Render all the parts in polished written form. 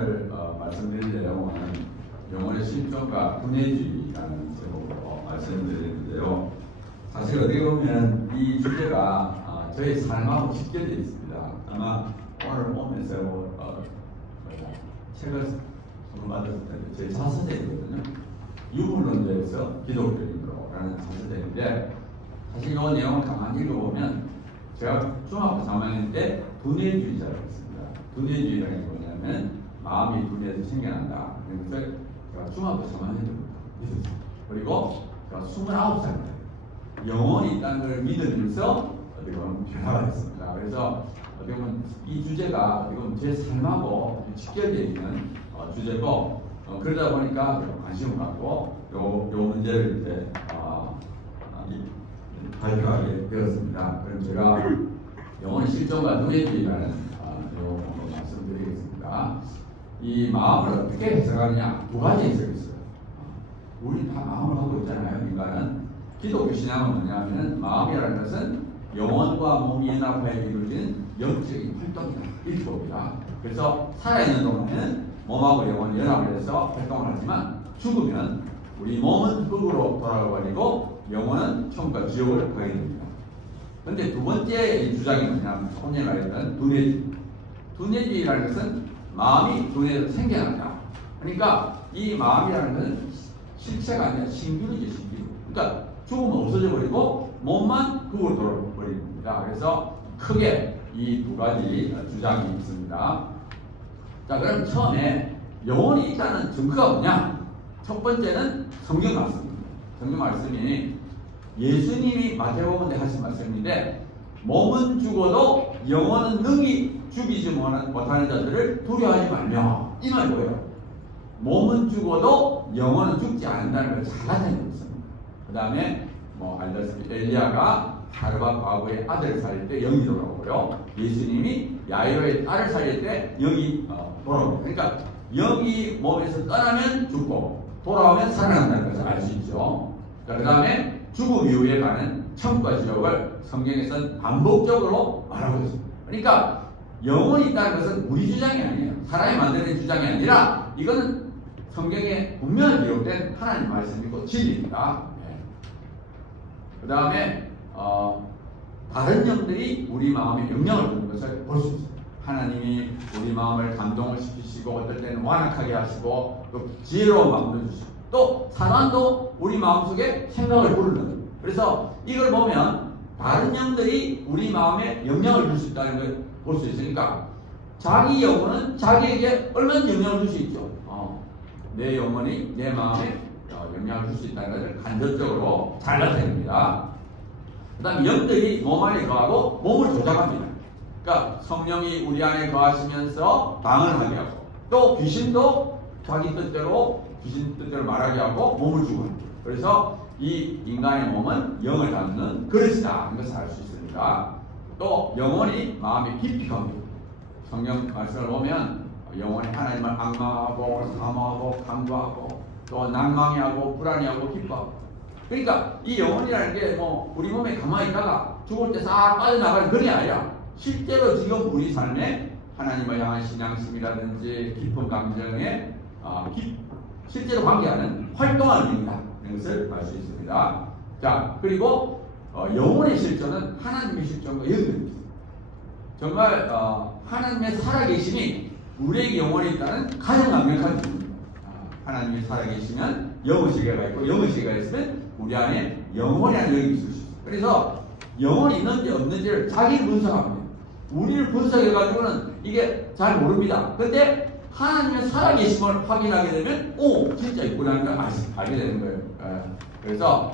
오늘 말씀드릴 내용은 영혼의 실존과 분해주의라는 제목으로 말씀드리는데요. 사실 어떻게 보면 이 주제가 저희 삶하고 직결되어 있습니다. 아마 오늘 보면서 책을 선물받았을 때 제 자서전이거든요. 유물론자에서 기독교인으로라는 자서전인데, 사실 이 내용을 가만히 읽어보면 제가 중학교 3학년 때 분해주의자를 했습니다. 분해주의라는 게 뭐냐면 마음이 분해해서 생겨난다. 그래서 제가 중학교 3학년 때부터 믿었어요. 그리고 제가 29살 때 영혼이 있다는 걸 믿으면서 어떻게 보면 변화가 됐습니다. 그래서 어떻게 보면 이 주제가 어떻게 보면 제 삶하고 직결되어 있는 주제고, 그러다 보니까 관심을 갖고 요 문제를 이제 발표하게 되었습니다. 그럼 제가 영혼의 실존과 분해주의라는 내용으로 말씀드리겠습니다. 이 마음을 어떻게 해석하느냐, 두 가지 해석이 있어요. 우리 다 마음을 하고 있잖아요. 인간은. 기독교 신앙은 뭐냐면 마음이라는 것은 영혼과 몸이 연합하여 이루어진 영적인 활동이다, 이렇게 봅니다. 그래서 살아있는 동안에는 몸하고 영혼이 연합을 해서 활동을 하지만 죽으면 우리 몸은 흙으로 돌아가버리고 영혼은 천국과 지옥을 가게 됩니다. 그런데 두 번째 주장이 뭐냐면 오늘 말했던 분해주의. 분해주의라는 것은 마음이 분해해서 생겨난다. 그러니까 이 마음이라는 것은 실체가 아니라 신규이죠, 신규. 그러니까 죽으면 없어져 버리고 몸만 흙으로 돌아버리는 겁니다. 그래서 크게 이 두 가지 주장이 있습니다. 자, 그럼 처음에 영혼이 있다는 증거가 뭐냐? 첫 번째는 성경 말씀입니다. 성경 말씀이 예수님이 마태복음에 하신 말씀인데, 몸은 죽어도 영혼은 능히 죽이지 못하는 자들을 두려워하지 말며, 이 말이 뭐예요? 몸은 죽어도 영혼은 죽지 않는다는 걸 잘 나타내고 있습니다. 그 다음에 알다시피 엘리야가 하르바 과부의 아들을 살릴 때 영이 돌아오고요, 예수님이 야이로의 딸을 살릴 때 영이 돌아옵니다. 그러니까 영이 몸에서 떠나면 죽고 돌아오면 살아난다는 것을 알 수 있죠. 그 다음에 죽음 이후에 가는 천국과 지옥을 성경에서는 반복적으로 말하고 있습니다. 그러니까 영혼이 있다는 것은 우리 주장이 아니에요. 사람이 만드는 주장이 아니라 이거는 성경에 분명히 기록된 하나님 말씀이고 진리입니다. 그 다음에 다른 영들이 우리 마음에 영향을 주는 것을 볼 수 있어요. 하나님이 우리 마음을 감동을 시키시고, 어떨 때는 완악하게 하시고, 또 지혜로운 마음을 주시고, 또 사단도 우리 마음속에 생각을 부르는. 그래서 이걸 보면 다른 영들이 우리 마음에 영향을 줄 수 있다는 걸 볼 수 있으니까 자기 영혼은 자기에게 얼마나 영향을 줄 수 있죠. 내 영혼이 내 마음에 영향을 줄 수 있다는 것을 간접적으로 잘 나타냅니다. 그 다음에 영들이 몸 안에 거하고 몸을 조작합니다. 그러니까 성령이 우리 안에 거하시면서 방언하게 하고, 또 귀신도 자기 뜻대로 귀신 뜻대로 말하게 하고 몸을 주고 합니다. 그래서 이 인간의 몸은 영을 담는 그릇이다, 이것을 알 수 있습니다. 또 영혼이 마음에 깊이 갑니다. 성경 말씀을 보면 영혼이 하나님을 악망하고 사모하고 간구하고 또 낭망해하고 불안해하고 기뻐하고, 그러니까 이 영혼이라는 게 우리 몸에 가만히 있다가 죽을 때 싹 빠져나가는 그런 게 아니라 실제로 지금 우리 삶에 하나님을 향한 신앙심이라든지 깊은 감정에 실제로 관계하는 활동하는 일이다, 이런 것을 알 수 있습니다. 자, 그리고 영혼의 실존은 하나님의 실존과 연결됩니다. 정말 하나님의 살아계심이 우리에게 영혼이 있다는 가장 강력한 이유입니다. 하나님이 살아계시면 영의세계가 있고, 영의세계가 있으면 우리 안에 영혼이라는 영이 있을 수 있어요. 그래서 영혼이 있는지 없는지를 자기 분석합니다. 우리를 분석해가지고는 이게 잘 모릅니다. 근데 하나님의 살아계심을 확인하게 되면 진짜 있구나는 걸 알게 되는 거예요. 그래서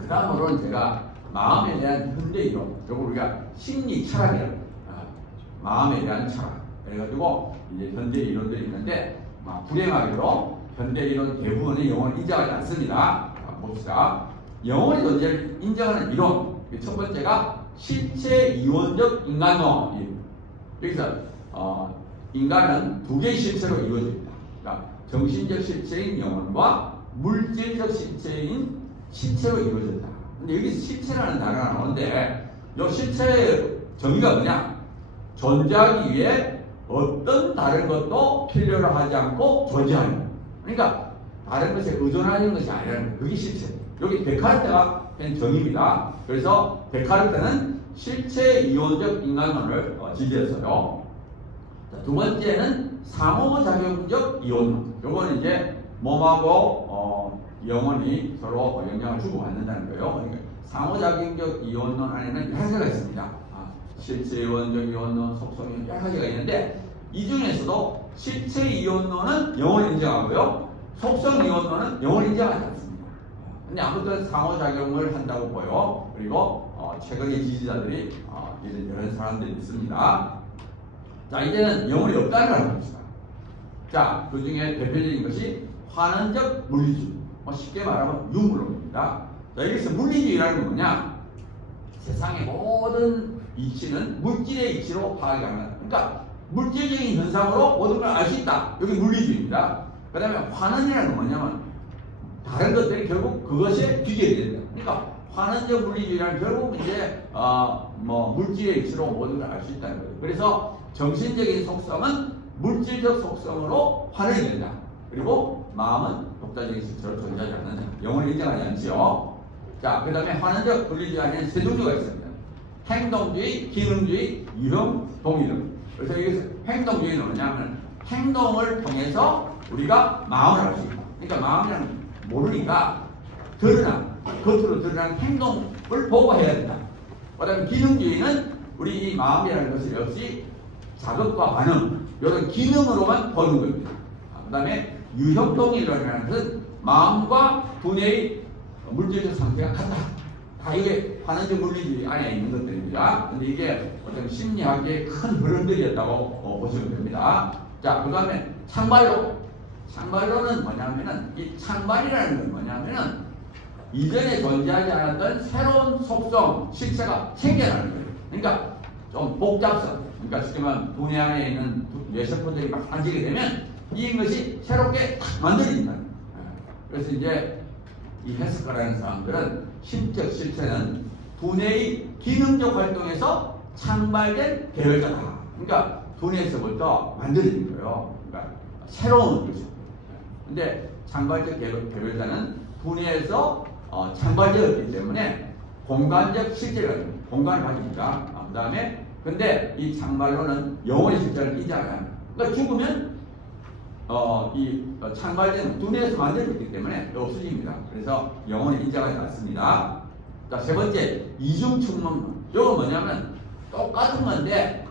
그 다음으로는 제가 마음에 대한 현대 이론, 이걸 우리가 심리 철학이라고 합니다. 마음에 대한 철학. 그래가지고 이제 현대 이론들이 있는데, 불행하게도 현대 이론 대부분의 영혼을 인정하지 않습니다. 봅시다. 영혼의 존재를 인정하는 이론. 첫 번째가 실체 이원적 인간론입니다. 여기서 인간은 두 개의 실체로 이루어집니다. 그러니까 정신적 실체인 영혼과 물질적 실체인 실체로 이루어진다. 근데 여기서 실체라는 단어가 나오는데, 이 실체의 정의가 뭐냐? 존재하기 위해 어떤 다른 것도 필요로 하지 않고 존재하는 거예요. 그러니까 다른 것에 의존하는 것이 아니라는 거예요. 그게 실체. 여기 데카르트가 한 정의입니다. 그래서 데카르트는 실체 이론적 인간론을 지지했어요. 자, 두 번째는 상호작용적 이론론. 요거는 이제 몸하고 영혼이 서로 영향을 주고받는다는 거예요. 그러니까 상호작용적 이론론 안에는 여러 가지가 있습니다. 실체 이론적 이론론, 속성 이론 여러 가지가 있는데 이 중에서도 실체 이론론은 영혼을 인정하고요. 속성 이론론은 영혼을 인정하지 않습니다. 근데 아무튼 상호작용을 한다고 보여. 그리고 최근의 지지자들이 이런 사람들이 있습니다. 자, 이제는 영혼이 없다는 걸 봅시다. 자, 그 중에 대표적인 것이 환원적 물리주의. 쉽게 말하면 유물론입니다. 자, 여기서 물리주의라는 건 뭐냐? 세상의 모든 이치는 물질의 이치로 파악이 가능하다. 그러니까 물질적인 현상으로 모든 걸 알 수 있다. 여기 물리주의입니다. 그 다음에 환원이라는 건 뭐냐면 다른 것들이 결국 그것에 비교해야 된다. 그러니까 환원적 물리주의라는 결국 이제 물질의 이치로 모든 걸 알 수 있다는 거예요. 그래서 정신적인 속성은 물질적 속성으로 환원이 된다. 그리고 마음은 독자적인 실체로 존재하지 않는다. 영혼을 인정하지 않지요. 자, 그 다음에 환원적 물리주의 안에는 세 종류가 있습니다. 행동주의, 기능주의, 유형, 동의론. 그래서 여기서 행동주의는 뭐냐면 행동을 통해서 우리가 마음을 알 수 있다. 그러니까 마음이란 모르니까 겉으로 드러난 행동을 보고 해야 된다. 그 다음에 기능주의는 우리 이 마음이라는 것이 역시 자극과 반응, 이런 기능으로만 보는 겁니다. 그 다음에 유형동의론이라는 것은 마음과 두뇌의 물질적 상태가 같다. 다 이게 환원적 물리주의 안에 있는 것들입니다. 근데 이게 어떤 심리학의 큰 흐름들이었다고 보시면 됩니다. 자, 그 다음에 창발론. 창발론은 뭐냐면은, 이 창발이라는 건 뭐냐면은, 이전에 존재하지 않았던 새로운 속성, 실체가 생겨나는 거예요. 그러니까 좀 복잡성. 그러니까 쉽게 말하면 두뇌 안에 있는 뇌세포들이 막 만지게 되면 이것이 새롭게 만들어진다. 그래서 이제 이 헤스커라는 사람들은 심적 실체는 두뇌의 기능적 활동에서 창발된 계열자다. 그러니까 두뇌에서부터 만들어진 거예요. 그러니까 새로운 것이죠. 근데 창발적 계열자는 두뇌에서 창발되었기 때문에 공간적 실제가 공간을 가집니다. 그 다음에 근데 이 창발로는 영혼의 실체를 인정하지 않아요. 그러니까 죽으면 이 창발된 두뇌에서 만들어졌기 때문에 없어집니다. 그래서 영혼을 인정하지 않습니다. 자, 세 번째 이중측론론. 이건 뭐냐면 똑같은 건데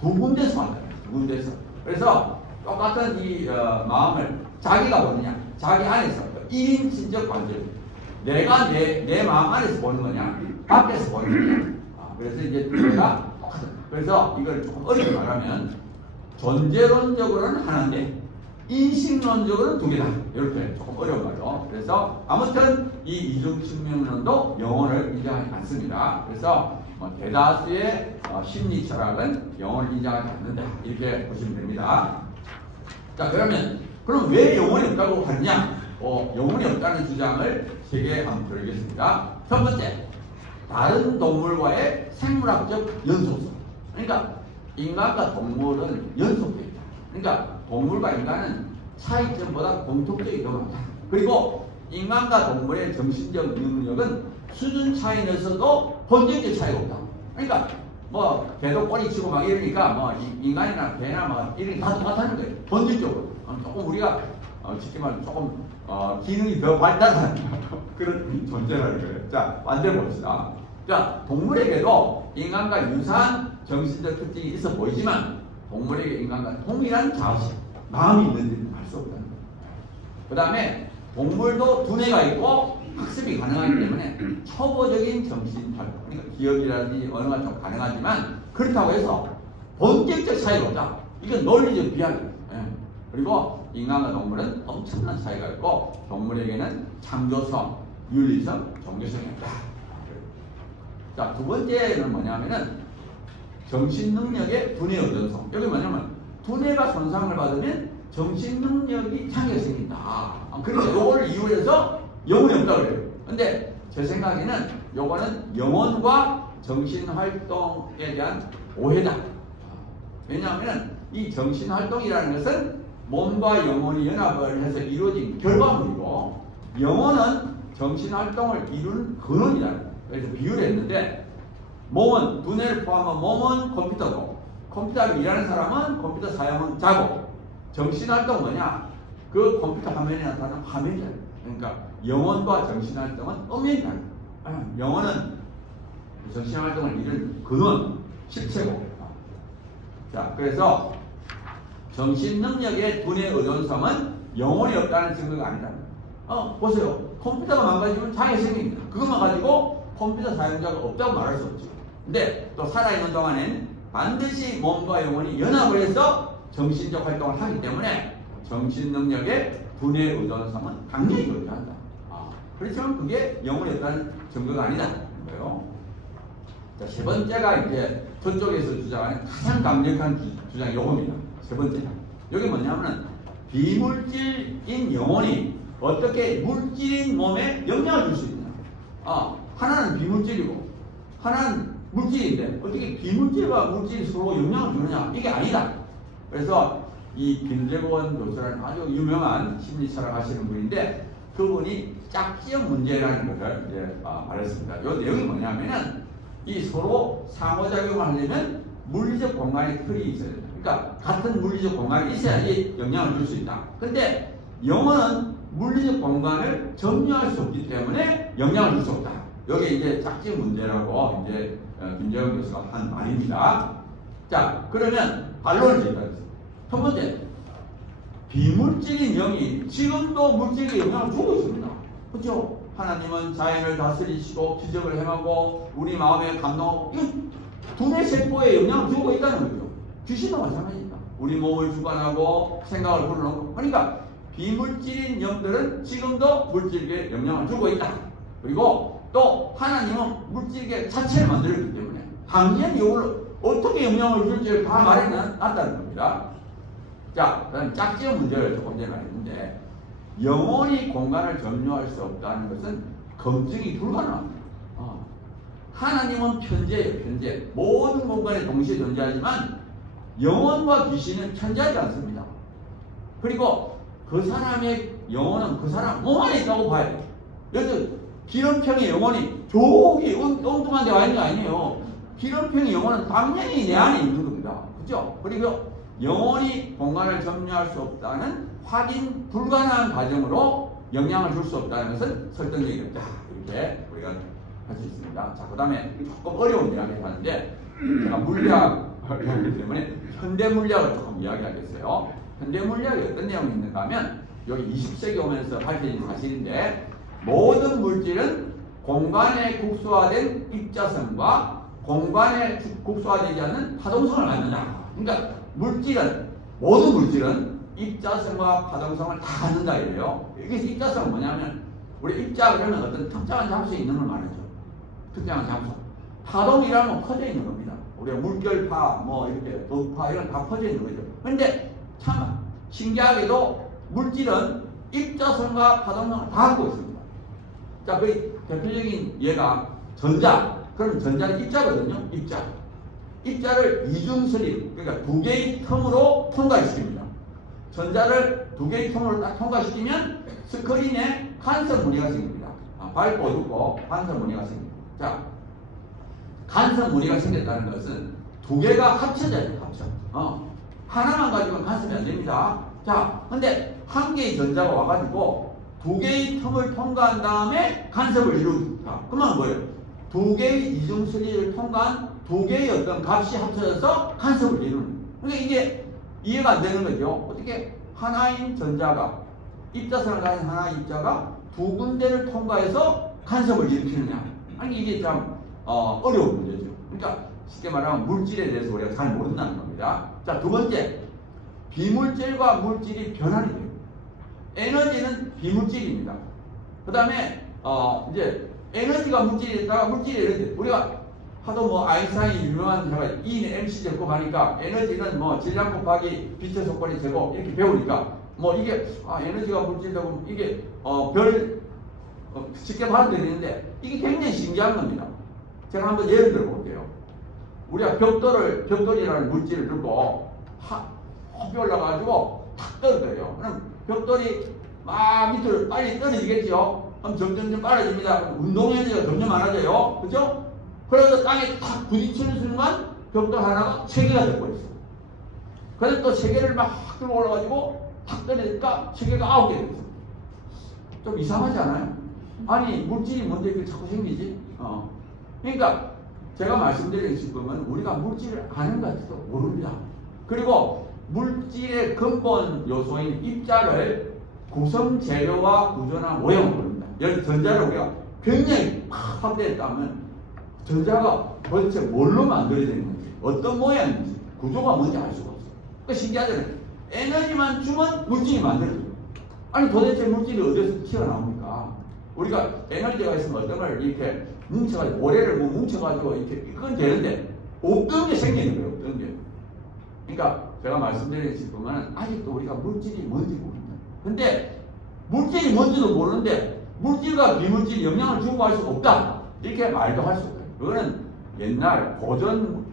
두 군데서 만나요. 두 군데서. 그래서 똑같은 이 마음을 자기가 보느냐, 자기 안에서 1인 신적 관절. 내가 내 마음 안에서 보는 거냐, 밖에서 보는 거냐. 그래서 이제 내가 똑같은. 그래서 이걸 조금 어렵게 말하면 존재론적으로는 하나인데 인식론적으로는 두 개다. 이렇게 조금 어려운 거죠. 그래서 아무튼 이 이중측면론도 영혼을 인정하지 않습니다. 그래서 대다수의 심리 철학은 영혼을 인정하지 않는다. 이렇게 보시면 됩니다. 자, 그럼 왜 영혼이 없다고 하느냐? 영혼이 없다는 주장을 세 개 한번 들어보겠습니다. 첫 번째, 다른 동물과의 생물학적 연속성. 그러니까 인간과 동물은 연속되어 있다. 그러니까 동물과 인간은 차이점보다 공통점이 더 많다. 그리고 인간과 동물의 정신적 능력은 수준 차이에서도 본질적 차이가 없다. 그러니까 개도 꼬리 치고 막 이러니까 인간이나 개나 이런 게 다 똑같다는 거예요. 본질적으로. 조금 우리가 쉽게 말하면 조금 기능이 더 발달한 그런 존재라는 거예요. 자, 반대로 봅시다. 자, 동물에게도 인간과 유사한 정신적 특징이 있어 보이지만 동물에게 인간과 동일한 자식, 마음이 있는지는 알 수 없다는 거예요. 그 다음에 동물도 두뇌가 있고 학습이 가능하기 때문에 초보적인 정신 활동, 그러니까 기억이라든지 언어가 좀 가능하지만 그렇다고 해서 본격적 차이가 없다. 이건 논리적 비약이에요. 그리고 인간과 동물은 엄청난 차이가 있고 동물에게는 창조성, 윤리성, 종교성이 있다. 자, 두 번째는 뭐냐면은 정신 능력의 두뇌 의존성. 여기 뭐냐면 두뇌가 손상을 받으면 정신 능력이 장애가 생긴다. 그래서 요거를 이유해서 영혼이 없다 그래요. 근데 제 생각에는 요거는 영혼과 정신 활동에 대한 오해다. 왜냐하면 이 정신활동이라는 것은 몸과 영혼이 연합을 해서 이루어진 결과물이고, 영혼은 정신활동을 이루는 근원이다. 그래서 비유를 했는데, 몸은, 두뇌를 포함한 몸은 컴퓨터고, 컴퓨터를 일하는 사람은 컴퓨터 사용은 자고, 정신활동은 뭐냐? 그 컴퓨터 화면에 나타나는 화면이다. 그러니까 영혼과 정신활동은 엄연이다. 영혼은 정신활동을 이루는 근원, 실체고. 자, 그래서 정신능력의 두뇌 의존성은 영혼이 없다는 증거가 아니다. 보세요. 컴퓨터가 망가지면 장애 생깁니다. 그것만 가지고 컴퓨터 사용자가 없다고 말할 수 없죠. 근데 또 살아있는 동안엔 반드시 몸과 영혼이 연합을 해서 정신적 활동을 하기 때문에 정신능력의 두뇌 의존성은 당연히 존재한다. 그렇지만 그게 영혼이 없다는 증거가 아니다. 거예요. 자, 세 번째가 이제 저쪽에서 주장하는 가장 강력한 주장이 요겁니다. 세 번째가. 여기 뭐냐면은 비물질인 영혼이 어떻게 물질인 몸에 영향을 줄 수 있느냐. 하나는 비물질이고 하나는 물질인데 어떻게 비물질과 물질이 서로 영향을 주느냐. 이게 아니다. 그래서 이 김재권 교수라는 아주 유명한 심리철학 하시는 분인데 그분이 짝지역 문제라는 것을 이제 말했습니다. 이 내용이 뭐냐면은 이 서로 상호작용을 하려면 물리적 공간의 틀이 있어야 된다. 그러니까 같은 물리적 공간이 있어야지 영향을 줄 수 있다. 근데 영혼은 물리적 공간을 점유할 수 없기 때문에 영향을 줄 수 없다. 이게 이제 짝지역 문제라고 이제 김재권 교수가 한 말입니다. 자, 그러면 반론을 제기하겠습니다. 첫 번째, 비물질인 영이 지금도 물질에 영향을 주고 있습니다. 그렇죠? 하나님은 자연을 다스리시고 기적을 행하고 우리 마음에 감동하고 이건 두뇌 세포에 영향을 주고 있다는 거죠. 귀신도 마찬가지입니다. 우리 몸을 주관하고 생각을 불러놓고 그러니까 비물질인 영들은 지금도 물질에 영향을 주고 있다. 그리고 또 하나님은 물질계 자체를 만들었기 때문에 당연히 이걸 어떻게 영향을 줄지 다 말해놨다는 겁니다. 자, 그다음 짝지역 문제를 조금 전에 말했는데 영혼이 공간을 점유할 수 없다는 것은 검증이 불가능합니다. 하나님은 편재예요, 편재. 모든 공간에 동시에 존재하지만 영혼과 귀신은 편재하지 않습니다. 그리고 그 사람의 영혼은 그 사람 몸 안에 있다고 봐야 돼요. 그래서 기름평의 영혼이 저기 엉뚱한 데 와 있는 게 아니에요. 기름평의 영혼은 당연히 내 안에 있는 겁니다. 그죠? 그리고 영혼이 공간을 점유할 수 없다는 확인 불가능한 과정으로 영향을 줄 수 없다는 것은 설득력이 없다. 이렇게 우리가 할 수 있습니다. 자, 그 다음에 조금 어려운 이야기를 하는데 제가 물리학을 하기 때문에 현대 물리학을 조금 이야기하겠어요. 현대 물리학이 어떤 내용이 있는가 하면 여기 20세기 오면서 밝혀진 사실인데 모든 물질은 공간에 국소화된 입자성과 공간에 국소화되지 않는 파동성을 갖는다. 그러니까 물질은 모든 물질은 입자성과 파동성을 다 갖는다 이래요. 이게 입자성은 뭐냐면 우리 입자 그러면 어떤 특정한 장소에 있는 걸 말하죠. 특정한 장소. 파동이라면 퍼져 있는 겁니다. 우리가 물결파, 뭐 이렇게 덕파 이런 다 퍼져 있는 거죠. 그런데 참 신기하게도 물질은 입자성과 파동성을 다 갖고 있습니다. 자, 그 대표적인 예가 전자. 그럼 전자는 입자거든요. 입자. 입자를 이중스림, 그러니까 두 개의 틈으로 통과시킵니다. 전자를 두 개의 틈으로 딱 통과시키면 스크린에 간섭 무늬가 생깁니다. 밝고 어둡고 간섭 무늬가 생깁니다. 자, 간섭 무늬가 생겼다는 것은 두 개가 합쳐져야 돼요. 합쳐. 하나만 가지고는 간섭이 안 됩니다. 자, 근데 한 개의 전자가 와가지고 두 개의 틈을 통과한 다음에 간섭을 이루다. 그러면 뭐예요? 두 개의 이중스림을 통과한 두 개의 어떤 값이 합쳐져서 간섭을 이루는. 그러니까 이게 이해가 안 되는 거죠. 어떻게 하나인 전자가 입자성을 가진 하나의 입자가 두 군데를 통과해서 간섭을 일으키느냐. 아니 이게 참 어려운 문제죠. 그러니까 쉽게 말하면 물질에 대해서 우리가 잘 모른다는 겁니다. 자, 두 번째, 비물질과 물질이 변환이 돼요. 에너지는 비물질입니다. 그 다음에 이제 에너지가 물질이 있다가 물질이 에너지. 우리가 하도 뭐 아인슈타인이 유명한 제가 E는 mc 제곱 하니까 에너지는 뭐 질량 곱하기 빛의 속도의 제곱 이렇게 배우니까 뭐 이게 에너지가 물질이라고 이게 쉽게 받아들이는데 이게 굉장히 신기한 겁니다. 제가 한번 예를 들어 볼게요. 우리가 벽돌이라는 물질을 들고 높이 올라가지고 탁 떨어져요. 그럼 벽돌이 막 밑으로 빨리 떨어지겠죠. 그럼 점점 빨라집니다. 운동에너지가 점점 많아져요. 그죠? 그래서 땅에 탁 부딪히는 순간 벽돌 하나가 체계가 되고 있어. 그래서 또 체계를 막 들고 올라가지고 탁 떨어지니까 체계가 9개 됐어. 좀 이상하지 않아요? 아니 물질이 뭔데 이렇게 자꾸 생기지? 그러니까 제가 말씀드리는 지금은 우리가 물질을 아는 것 같아도 모릅니다. 그리고 물질의 근본 요소인 입자를 구성 재료와 구조나 모형을 부릅니다. 여기 전자를 우리가 굉장히 팍 확대했다면 전자가 도대체 뭘로 만들어진 건지 어떤 모양인지 구조가 뭔지 알 수가 없어요. 그러니까 신기하잖아요. 에너지만 주면 물질이 만들어져요. 아니 도대체 물질이 어디서 튀어나옵니까? 우리가 에너지가 있으면 어떤 걸 이렇게 뭉쳐가지고 모래를 뭉쳐가지고 이렇게 이건 되는데 없던 게 생기는 거예요. 없던 게. 그러니까 제가 말씀드린 지금은 아직도 우리가 물질이 뭔지 모릅니다. 근데 물질이 뭔지도 모르는데 물질과 비물질이 영향을 주고 갈 수가 없다. 이렇게 말도 할 수 없어요. 그거는 옛날 고전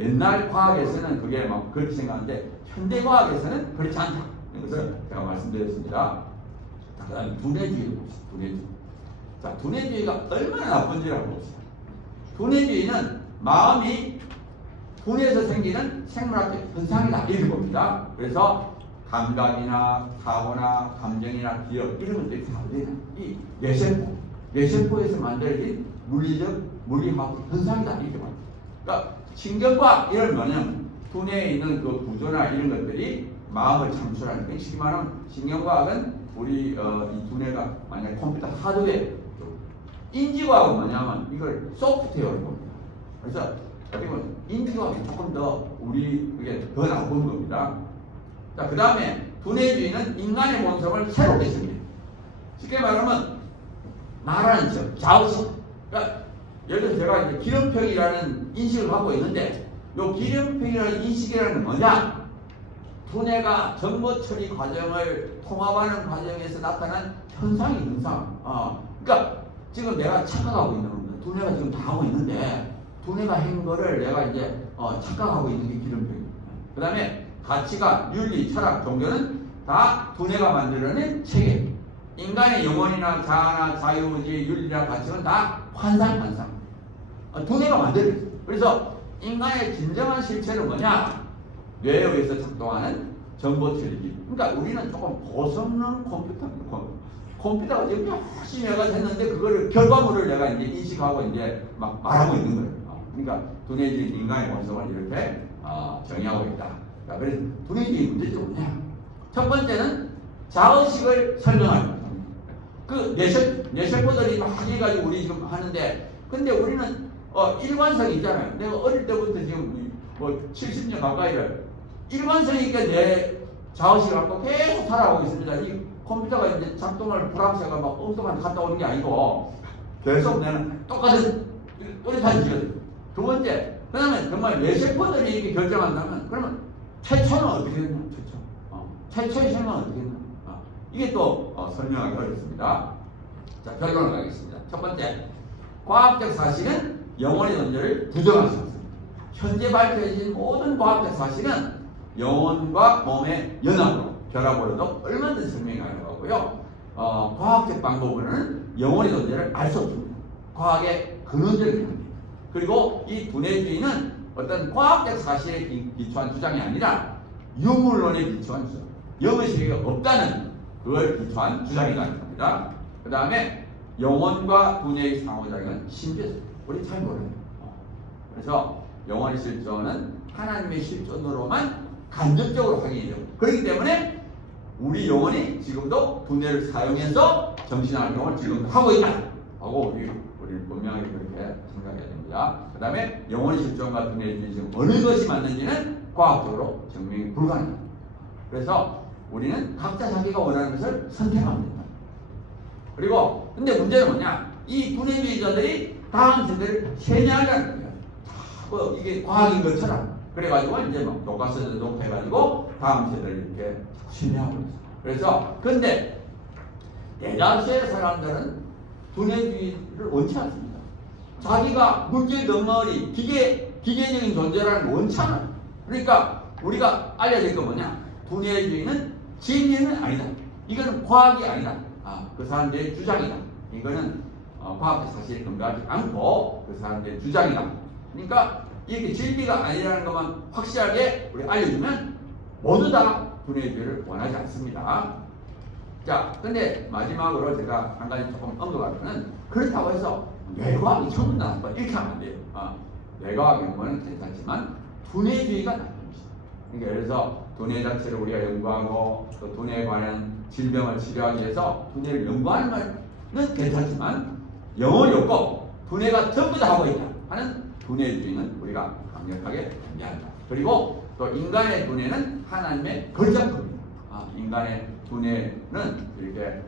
옛날 과학에서는 그게 막 그렇게 생각하는데 현대 과학에서는 그렇지 않다. 그래서 제가 말씀드렸습니다. 그 다음에 두뇌주의를 봅시다. 두뇌주의. 자, 두뇌주의가 얼마나 나쁜지를 봅시다. 두뇌주의는 마음이 두뇌에서 생기는 생물학적 현상이다. 이렇게 봅니다. 그래서 감각이나 사고나 감정이나 기억 이런 것들이 다 이 뇌세포에서 만들어진 물리적, 물리학 현상이다. 이렇게 봅니다. 그러니까 신경과학 이런 거는 두뇌에 있는 그 구조나 이런 것들이 마음을 창출하는 거예요. 쉽게 말하면 신경과학은 우리 이 두뇌가 만약에 컴퓨터 하드웨어, 인지과학은 뭐냐면 이걸 소프트웨어를 봅니다. 그래서 어떻게 보면 인지과학이 조금 더 우리 그게 더 나쁜 겁니다. 자, 그 다음에 두뇌주의는 인간의 본성을 새롭게 씁니다. 쉽게 말하면 말하는 척, 좌우식. 그러니까 예를 들어서 제가 이제 기름평이라는 인식을 갖고 있는데 이 기름평이라는 인식이라는 건 뭐냐? 두뇌가 정보 처리 과정을 통합하는 과정에서 나타난 현상이 현상. 그러니까 지금 내가 착각하고 있는 겁니다. 두뇌가 지금 다 하고 있는데 두뇌가 한 거를 내가 이제 착각하고 있는 게 기름평입니다. 그 다음에 가치가 윤리, 철학, 종교는 다 두뇌가 만들어낸 체계. 인간의 영혼이나 자아나 자유의지, 윤리나 가치는 다 환상. 두뇌가 만들어냈어요. 그래서 인간의 진정한 실체는 뭐냐? 뇌에 의해서 작동하는 정보 처리기. 그러니까 우리는 조금 고성능 컴퓨터입니다. 컴퓨터가 지금 열심히 해가 됐는데 그거를 결과물을 내가 이제 인식하고 이제 막 말하고 있는 거예요. 그러니까 두뇌주의 인간의 본성을 이렇게 정의하고 있다. 그래서 두뇌주의 문제점이 뭐냐? 첫 번째는 자의식을 설명하는 겁니다. 그 뇌세포들이 막 해가지고 우리 지금 하는데, 근데 우리는 일관성이 있잖아요. 내가 어릴 때부터 지금 뭐 70년 가까이를 일관성 있게 내 자의식을 갖고 계속 살아가고 있습니다. 이 컴퓨터가 이제 작동을 불확실하가 막 엉뚱한 갔다 오는 게 아니고 계속 내는 똑같은 또렷한 지금. 두 번째, 그 다음에 정말 뇌세포들이 이렇게 결정한다면 그러면 최초는 어떻게 됐나? 최초의 생각은 어떻게 됐나? 이게 또 설명하기 어렵습니다. 자, 결론을 가겠습니다. 첫 번째, 과학적 사실은 영혼의 존재를 부정할 수 없습니다. 현재 밝혀진 모든 과학적 사실은 영혼과 몸의 연합으로, 결합으로도 얼마든지 설명이 가능하고요. 과학적 방법으로는 영혼의 존재를 알 수 없습니다. 과학의 근원적인 합니다. 그리고 이 두뇌주의는 어떤 과학적 사실에 기초한 주장이 아니라 유물론에 기초한 주장, 영의 세계가 없다는 그걸 기초한 주장이라는 겁니다. 그 다음에 영혼과 두뇌의 상호작용은 신비했어요. 우리 잘 몰라요. 그래서 영혼의 실존은 하나님의 실존으로만 간접적으로 확인이 돼요. 그렇기 때문에 우리 영혼이 지금도 두뇌를 사용해서 정신활동을 지금 하고 있다 하고 우리 분명하게 그렇게 생각해야 됩니다. 그 다음에 영혼의 실존과 두뇌의 지금 어느 것이 맞는지는 과학적으로 증명이 불가능합니다. 그래서 우리는 각자 자기가 원하는 것을 선택하면 된다. 그리고 근데 문제는 뭐냐? 이 두뇌주의자들이 다음 세대를 세뇌하려는 거예요. 자꾸 이게 과학인 것처럼. 그래가지고 이제 막 교과서도 녹화해가지고 다음 세대를 이렇게 세뇌하고 있어요. 그래서 근데 대다수의 사람들은 두뇌주의를 원치 않습니다. 자기가 물질 덩어리, 기계적인 존재라는 걸 원치 않아요. 그러니까 우리가 알려야 될 건 뭐냐? 두뇌주의는 진리는 아니다. 이거는 과학이 아니다. 그 사람들의 주장이다. 이거는 과학적 사실에 근거하지 않고 그 사람들의 주장이다. 그러니까 이렇게 진리가 아니라는 것만 확실하게 우리 알려주면 모두 다 두뇌주의를 원하지 않습니다. 자, 근데 마지막으로 제가 한 가지 조금 언급할 거는 그렇다고 해서 뇌과학이 전부 다 나빠 이렇게 하면 안 돼요. 뇌과학 연구는 괜찮지만 두뇌주의가 나쁜 것이다. 그러니까 예를 들어서 두뇌 자체를 우리가 연구하고 또 두뇌에 관한 질병을 치료하기 위해서 두뇌를 연구하는 것은 괜찮지만 영혼이 없고 두뇌가 전부 다 하고 있다 하는 두뇌주의는 우리가 강력하게 반대한다. 그리고 또 인간의 두뇌는 하나님의 걸작품입니다. 인간의 두뇌는 이렇게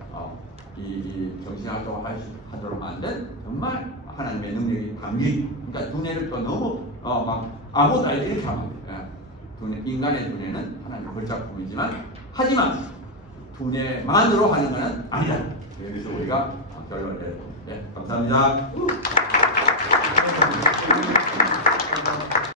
이 정신활동을 하도록 만든 정말 하나님의 능력이 담긴, 그러니까 두뇌를 또 너무 막 아무것도 알지 이렇게 하면 안 돼요. 인간의 두뇌는 하나님의 걸작품이지만 하지만 두뇌만으로 하는 것은 아니다. 여기서 우리가 결론을 내립니다. 네, 감사합니다.